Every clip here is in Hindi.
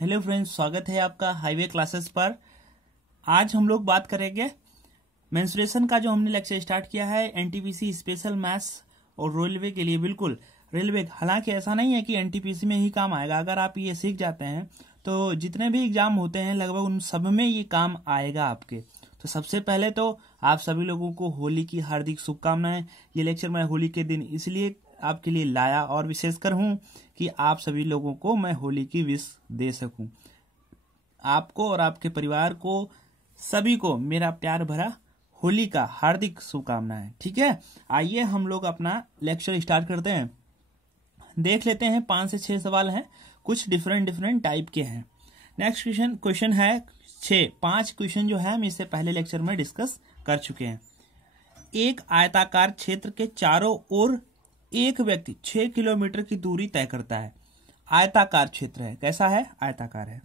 हेलो फ्रेंड्स, स्वागत है आपका हाईवे क्लासेस पर। आज हम लोग बात करेंगे मेंस्ट्रुएशन का। जो हमने लेक्चर स्टार्ट किया है एनटीपीसी स्पेशल मैथ्स और रेलवे के लिए, बिल्कुल रेलवे। हालांकि ऐसा नहीं है कि एनटीपीसी में ही काम आएगा। अगर आप ये सीख जाते हैं तो जितने भी एग्जाम होते हैं लगभग उन सब में ये काम आएगा आपके। तो सबसे पहले तो आप सभी लोगों को होली की हार्दिक शुभकामनाएं। ये लेक्चर मैं होली के दिन इसलिए आपके लिए लाया और विशेषकर हूं कि आप सभी लोगों को मैं होली की विश दे सकूं। आपको और आपके परिवार को सभी को मेरा प्यार भरा होली का हार्दिक शुभकामनाएं। ठीक है, आइए हम लोग अपना लेक्चर स्टार्ट करते हैं। देख लेते हैं 5 से 6 सवाल हैं, कुछ डिफरेंट टाइप के हैं। नेक्स्ट क्वेश्चन है 5 क्वेश्चन जो है हम इससे पहले लेक्चर में डिस्कस कर चुके हैं। एक आयताकार क्षेत्र के चारों ओर एक व्यक्ति 6 किलोमीटर की दूरी तय करता है। आयताकार क्षेत्र है, कैसा है? आयताकार है।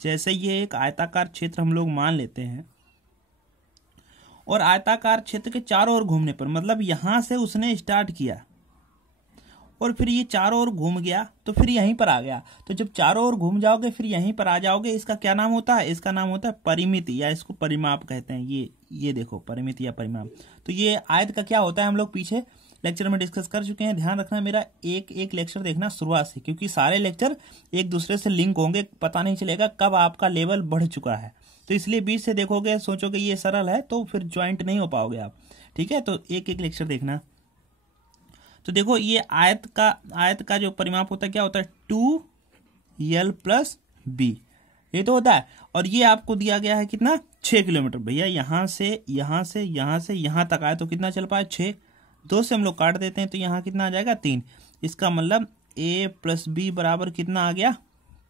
जैसे ये एक आयताकार क्षेत्र हम लोग मान लेते हैं और आयताकार क्षेत्र के चारों ओर घूमने पर, मतलब यहां से उसने स्टार्ट किया और फिर ये चारों ओर घूम गया तो फिर यहीं पर आ गया। तो जब चारों ओर घूम जाओगे फिर यहीं पर आ जाओगे, इसका क्या नाम होता है? इसका नाम होता है परिमिति, या इसको परिमाप कहते हैं। ये देखो, परिमिति या परिमाप। तो ये आयत का क्या होता है हम लोग पीछे लेक्चर में डिस्कस कर चुके हैं। ध्यान रखना, मेरा एक लेक्चर देखना शुरुआत से, क्योंकि सारे लेक्चर एक दूसरे से लिंक होंगे। पता नहीं चलेगा कब आपका लेवल बढ़ चुका है। तो इसलिए बीच से देखोगे, सोचोगे ये सरल है, तो फिर ज्वाइंट नहीं हो पाओगे आप। ठीक है, तो एक लेक्चर देखना। तो देखो, ये आयत का जो परिमाप होता है क्या होता है? 2l + b, ये तो होता है। और ये आपको दिया गया है कितना? 6 किलोमीटर। भैया यहां से यहां तक आए तो कितना चल पाए? 6। 2 से हम लोग काट देते हैं तो यहाँ कितना आ जाएगा? 3। इसका मतलब a + b बराबर कितना आ गया?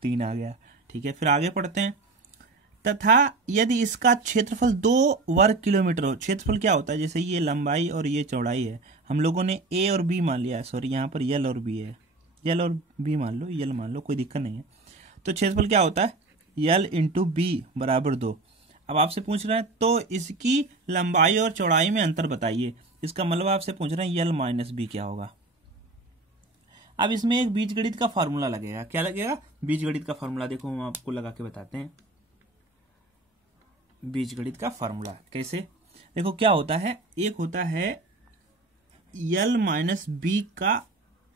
3 आ गया। ठीक है, फिर आगे पढ़ते हैं। तथा यदि इसका क्षेत्रफल 2 वर्ग किलोमीटर हो। क्षेत्रफल क्या होता है? जैसे ये लंबाई और ये चौड़ाई है, हम लोगों ने ए और बी मान लिया है। सॉरी, यहाँ पर यल और बी है। यल और बी मान लो, यल मान लो, कोई दिक्कत नहीं है। तो क्षेत्रफल क्या होता है? यल × बी बराबर 2। अब आपसे पूछ रहे हैं तो इसकी लंबाई और चौड़ाई में अंतर बताइए। इसका मतलब आपसे पूछ रहे हैं यल - बी क्या होगा। अब इसमें एक बीजगणित का फॉर्मूला लगेगा। क्या लगेगा? बीजगणित का फॉर्मूला। देखो हम आपको लगा के बताते हैं बीजगणित का फॉर्मूला कैसे। देखो क्या होता है, एक होता है यल - बी का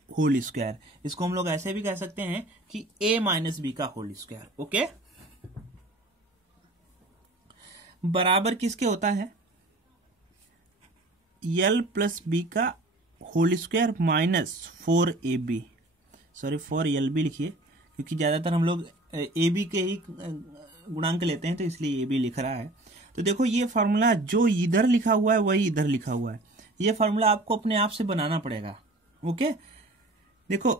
होल स्क्वायर। इसको हम लोग ऐसे भी कह सकते हैं कि a - बी का होल स्क्वायर। ओके, बराबर किसके होता है? यल + बी का whole square -4ab। Sorry, 4lb लिखिए, क्योंकि ज्यादातर हम लोग ab के ही गुणांक लेते हैं तो इसलिए ab लिख रहा है। तो देखो, ये फॉर्मूला जो इधर लिखा हुआ है वही इधर लिखा हुआ है। ये फॉर्मूला आपको अपने आप से बनाना पड़ेगा। ओके, देखो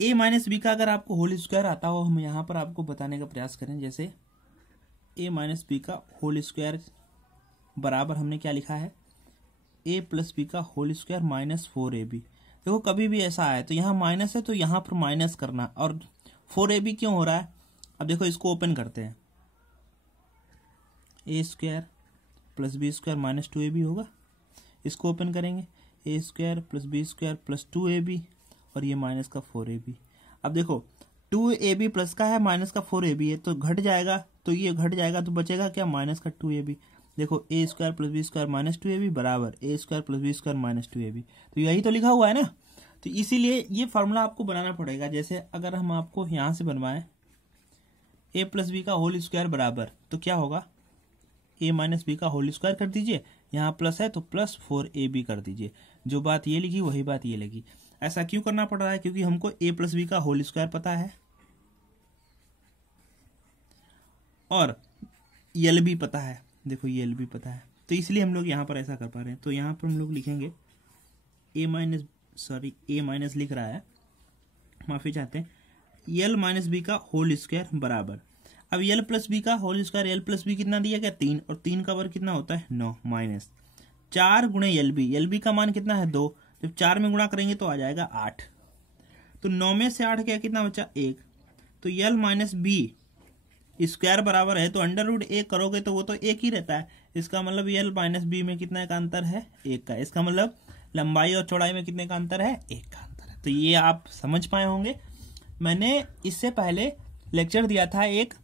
a - बी का अगर आपको होल स्क्वायर आता हो, हम यहाँ पर आपको बताने का प्रयास करें। जैसे a - बी का होल स्क्वायर बराबर हमने क्या लिखा है? a + बी का होल स्क्वायर -4ab। देखो कभी भी ऐसा आए तो यहाँ माइनस है तो यहाँ पर माइनस करना। और 4ab क्यों हो रहा है? अब देखो इसको ओपन करते हैं। a² + b² -2ab होगा। इसको ओपन करेंगे, a² + b² + 2ab, और ये माइनस का 4ab। अब देखो 2ab प्लस का है, माइनस का 4ab है, तो घट जाएगा। तो ये घट जाएगा तो बचेगा क्या? माइनस का 2ab। देखो a² + b² -2ab बराबर a² + b² -2ab। तो यही तो लिखा हुआ है ना। तो इसीलिए ये फॉर्मूला आपको बनाना पड़ेगा। जैसे अगर हम आपको यहाँ से बनवाएं a + b का होल स्क्वायर बराबर, तो क्या होगा? a - b का होल स्क्वायर कर दीजिए, यहाँ प्लस है तो +4ab कर दीजिए। जो बात ये लिखी वही बात ये लगी। ऐसा क्यों करना पड़ रहा है? क्योंकि हमको a + b का होल स्क्वायर पता है और यल भी पता है। देखो यल भी पता है, तो इसलिए हम लोग यहाँ पर ऐसा कर पा रहे हैं। तो यहाँ पर हम लोग लिखेंगे a- लिख रहा है, माफी चाहते हैं, यल - बी का होल स्क्वायर बराबर। अब यल + बी का होल स्क्वायर, यल + बी कितना दिया गया? 3, और 3 का वर्ग कितना होता है? 9 माइनस 4 × यल बी का मान कितना है? 2। जब 4 में गुणा करेंगे तो आ जाएगा 8। तो 9 में से 8 गया, कितना बचा? 1। तो यल - बी स्क्वायर बराबर है, तो √1 करोगे तो वो तो 1 ही रहता है। इसका मतलब यल - बी में कितना का अंतर है? 1 का। इसका मतलब लंबाई और चौड़ाई में कितने का अंतर है? 1 का अंतर है। तो ये आप समझ पाए होंगे। मैंने इससे पहले लेक्चर दिया था एक,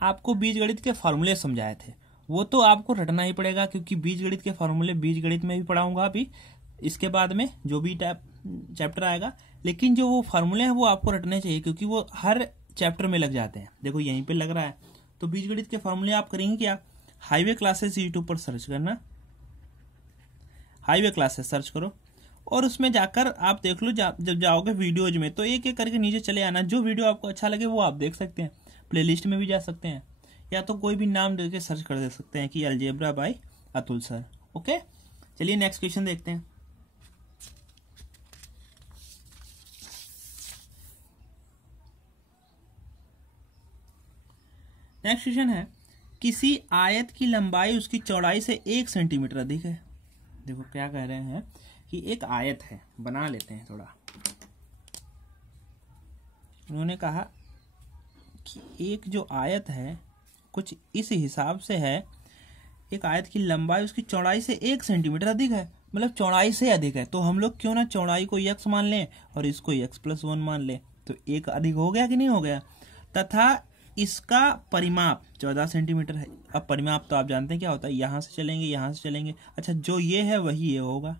आपको बीजगणित के फॉर्मूले समझाए थे, वो तो आपको रटना ही पड़ेगा क्योंकि बीजगणित के फॉर्मूले बीजगणित में भी पढ़ाऊंगा अभी इसके बाद में जो भी चैप्टर आएगा, लेकिन जो वो फॉर्मूले हैं वो आपको रटने चाहिए क्योंकि वो हर चैप्टर में लग जाते हैं। देखो यहीं पे लग रहा है। तो बीजगणित के फॉर्मूले आप करेंगे क्या, हाईवे क्लासेस यूट्यूब पर सर्च करना, हाईवे क्लासेस सर्च करो और उसमें जाकर आप देख लो। जब जाओगे वीडियोज में तो एक एक करके नीचे चले आना, जो वीडियो आपको अच्छा लगे वो आप देख सकते हैं। प्लेलिस्ट में भी जा सकते हैं या तो कोई भी नाम देके सर्च कर दे सकते हैं कि algebra by Atul sir. Okay, चलिए नेक्स्ट क्वेश्चन देखते हैं। नेक्स्ट क्वेश्चन है, किसी आयत की लंबाई उसकी चौड़ाई से 1 सेंटीमीटर अधिक है। देखो क्या कह रहे हैं कि एक आयत है, बना लेते हैं थोड़ा। उन्होंने कहा कि एक जो आयत है कुछ इस हिसाब से है, एक आयत की लंबाई उसकी चौड़ाई से 1 सेंटीमीटर अधिक है, मतलब चौड़ाई से अधिक है। तो हम लोग क्यों ना चौड़ाई को x मान लें और इसको x+1 मान लें, तो एक अधिक हो गया कि नहीं हो गया। तथा इसका परिमाप 14 सेंटीमीटर है। अब परिमाप तो आप जानते हैं क्या होता है, यहां से चलेंगे यहां से चलेंगे, अच्छा जो ये है वही ये होगा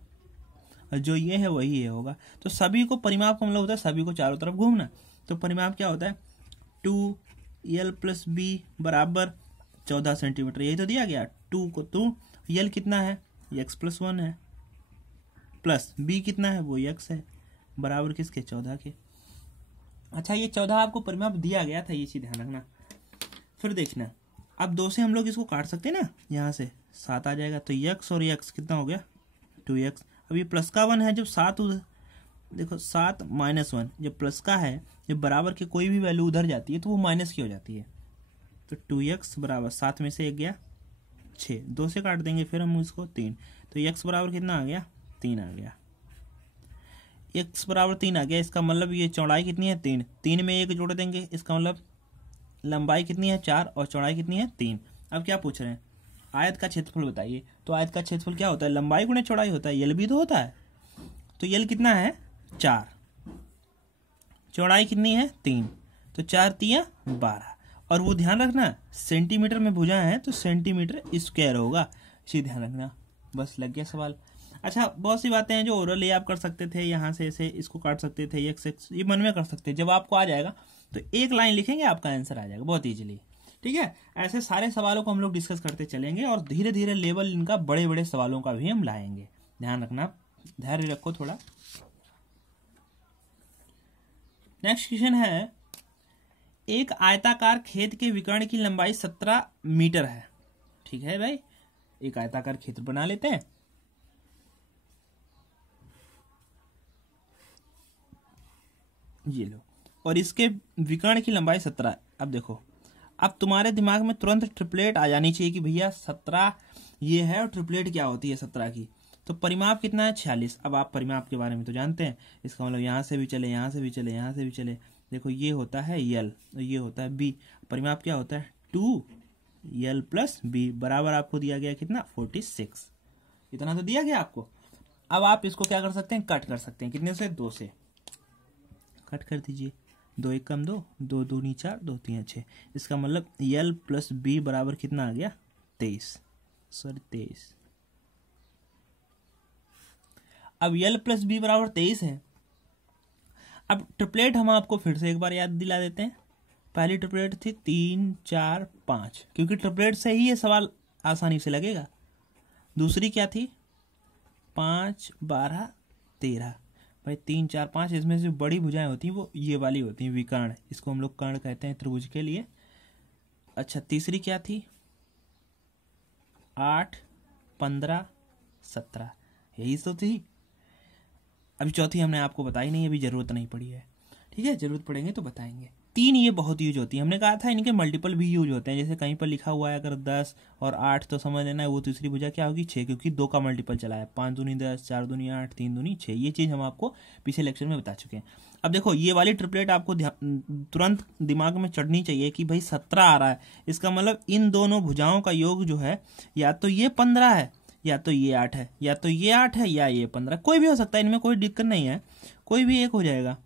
और जो ये है वही ये होगा। तो सभी को परिमाप का मतलब होता है सभी को चारों तरफ घूमना। तो परिमाप क्या होता है, 2l + b बराबर 14 सेंटीमीटर, यही तो दिया गया। 2 को 2, l कितना है x+1 है, प्लस b कितना है वो x है, बराबर किसके 14 के। अच्छा ये 14 आपको परिमाप दिया गया था, ये चीज ध्यान रखना। फिर देखना, अब 2 से हम लोग इसको काट सकते हैं ना, यहाँ से 7 आ जाएगा। तो x और x कितना हो गया 2x। अब ये प्लस का 1 है, जब 7 उधर देखो 7 - 1, जब प्लस का है जब बराबर के कोई भी वैल्यू उधर जाती है तो वो माइनस की हो जाती है। तो 2x बराबर 7 में से 1 गया 6, 2 से काट देंगे फिर हम इसको 3। तो x बराबर कितना आ गया 3 आ गया, x बराबर 3 आ गया। इसका मतलब ये चौड़ाई कितनी है 3, 3 में 1 जोड़ देंगे, इसका मतलब लंबाई कितनी है 4 और चौड़ाई कितनी है 3। अब क्या पूछ रहे हैं, आयत का क्षेत्रफल बताइए। तो आयत का क्षेत्रफल क्या होता है, लंबाई गुणे चौड़ाई होता है, यल भी तो होता है। तो यल कितना है 4, चौड़ाई कितनी है 3, तो 4 × 12। और वो ध्यान रखना सेंटीमीटर में भुजाएं हैं तो सेंटीमीटर स्क्वायर होगा, इसी ध्यान रखना। बस लग गया सवाल। अच्छा बहुत सी बातें हैं जो ओरली आप कर सकते थे, यहाँ से ऐसे इसको काट सकते थे, x ये मन में कर सकते हैं। जब आपको आ जाएगा तो एक लाइन लिखेंगे आपका आंसर आ जाएगा बहुत इजीली। ठीक है, ऐसे सारे सवालों को हम लोग डिस्कस करते चलेंगे और धीरे धीरे लेवल इनका बड़े बड़े सवालों का भी हम लाएंगे। ध्यान रखना, धैर्य रखो थोड़ा। नेक्स्ट क्वेश्चन है, एक आयताकार खेत के विकर्ण की लंबाई 17 मीटर है। ठीक है भाई, एक आयताकार क्षेत्र बना लेते हैं। ये लो, और इसके विकर्ण की लंबाई 17 है। अब देखो, अब तुम्हारे दिमाग में तुरंत ट्रिपलेट आ जानी चाहिए कि भैया 17 ये है और ट्रिपलेट क्या होती है 17 की। तो परिमाप कितना है 46। अब आप परिमाप के बारे में तो जानते हैं, इसका मतलब यहाँ से भी चले यहाँ से भी चले यहाँ से भी चले। देखो ये होता है l और ये होता है b, परिमाप क्या होता है 2l + b बराबर आपको दिया गया कितना 46। इतना तो दिया गया आपको। अब आप इसको क्या कर सकते हैं, कट कर सकते हैं, कितने से 2 से कट कर दीजिए। 2 × 1 = 2, 2 × 2 = 4, 2 × 3 = 6। इसका मतलब l + b बराबर कितना आ गया 23। अब l + b बराबर 23 है। अब ट्रिपलेट हम आपको फिर से एक बार याद दिला देते हैं। पहली ट्रिपलेट थी 3 4 5, क्योंकि ट्रिपलेट से ही ये सवाल आसानी से लगेगा। दूसरी क्या थी 5 12 13। भाई 3 4 5, इसमें से बड़ी भुजाएं होती हैं वो ये वाली होती हैं विकर्ण, इसको हम लोग कर्ण कहते हैं त्रिभुज के लिए। अच्छा तीसरी क्या थी 8 15 17, यही तो थी। अभी चौथी हमने आपको बताई नहीं, अभी जरूरत नहीं पड़ी है। ठीक है, जरूरत पड़ेंगे तो बताएंगे। 3 ये बहुत यूज होती है, हमने कहा था इनके मल्टीपल भी यूज होते हैं। जैसे कहीं पर लिखा हुआ है अगर 10 और 8 तो समझ लेना है वो तीसरी भुजा क्या होगी 6, क्योंकि 2 का मल्टीपल चला है। 5 दूनी 10, 4 दूनी 8, 3 दूनी 6। ये चीज हम आपको पिछले लेक्चर में बता चुके हैं। अब देखो ये वाली ट्रिपलेट आपको तुरंत दिमाग में चढ़नी चाहिए कि भाई 17 आ रहा है, इसका मतलब इन दोनों भुजाओं का योग जो है या तो ये 15 है या तो ये 8 है, या तो ये 8 है, या ये 15, कोई भी हो सकता है, इनमें कोई दिक्कत नहीं है, कोई भी एक हो जाएगा।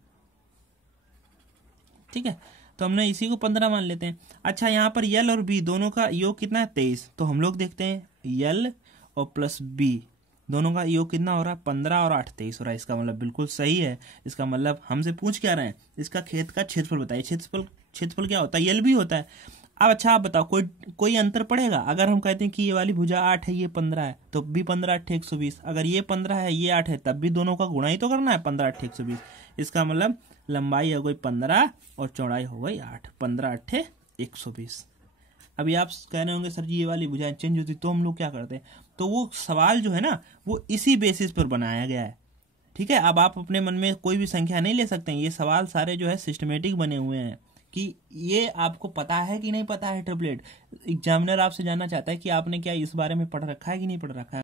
ठीक है, तो हमने इसी को 15 मान लेते हैं। अच्छा, यहाँ पर यल और बी दोनों का योग कितना है 23, तो हम लोग देखते हैं यल और प्लस बी दोनों का योग कितना हो रहा है 15 और 8 23 हो रहा है। इसका मतलब बिल्कुल सही है। इसका मतलब हमसे पूछ क्या रहे हैं, इसका खेत का क्षेत्रफल बताइए। क्षेत्रफल क्या होता है, यल भी होता है। अब अच्छा आप बताओ, कोई अंतर पड़ेगा? अगर हम कहते हैं कि ये वाली भुजा 8 है, ये 15 है, तो भी 15 8 120। अगर ये 15 है, ये 8 है, तब भी दोनों का गुणा ही तो करना है, 15 8 120। इसका मतलब लंबाई हो गई 15 और चौड़ाई हो गई 8, 15 8 120। अभी आप कह रहे होंगे सर जी ये वाली भुजाएं चेंज होती, तो हम लोग क्या करते हैं? तो वो सवाल जो है ना, वो इसी बेसिस पर बनाया गया है। ठीक है, अब आप अपने मन में कोई भी संख्या नहीं ले सकते हैं। ये सवाल सारे जो है सिस्टमेटिक बने हुए हैं कि ये आपको पता है कि नहीं पता है ट्रिपलेट। एग्जामिनर आपसे जानना चाहता है कि आपने क्या इस बारे में पढ़ रखा है कि नहीं पढ़ रखा है।